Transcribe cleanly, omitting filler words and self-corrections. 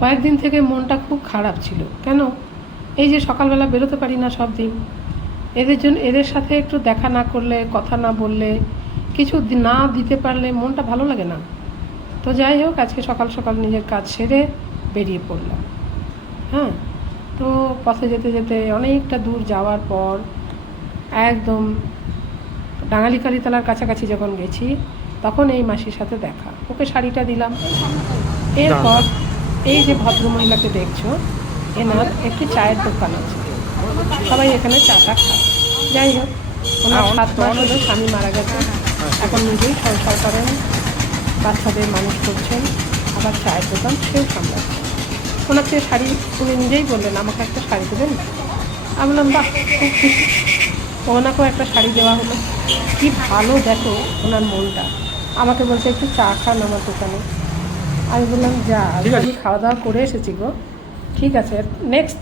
কয়েকদিন থেকে মনটা খুব খারাপ ছিল। কেন? এই যে সকালবেলা বেরোতে পারি না সব দিন, এদের সাথে একটু দেখা না করলে, কথা না বললে, কিছু না দিতে পারলে মনটা ভালো লাগে না। তো যাই হোক, আজকে সকাল সকাল নিজের কাজ সেরে বেরিয়ে পড়লাম। হ্যাঁ, তো পথে যেতে যেতে অনেকটা দূর যাওয়ার পর একদম ডাঙালি কালীতলার কাছাকাছি যখন গেছি, তখন এই মাসির সাথে দেখা। ওকে শাড়িটা দিলাম। এরপর এই যে ভদ্রমহিলাকে দেখছো, এনার একটি চায়ের দোকান আছে, সবাই এখানে চাটা খায়। যাই হোক, ওনার 7 মাস হলো স্বামী মারা গেছে, এখন নিজেই সংসার করেন, বাচ্চাদের মানুষ করছেন, আবার চায়ের দোকান সেও সামলাচ্ছেন। ওনাকে শাড়ি, উনি নিজেই বললেন আমাকে একটা শাড়ি দেবেন। আমি বললাম বাহ, খুব খুশি। ওনাকেও একটা শাড়ি দেওয়া হলো। কি ভালো দেখো ওনার মনটা। আমাকে বলছে একটু চা খান আমার দোকানে। আমি বললাম যা, আমি খাওয়া দাওয়া করে এসেছি গো। ঠিক আছে, নেক্সট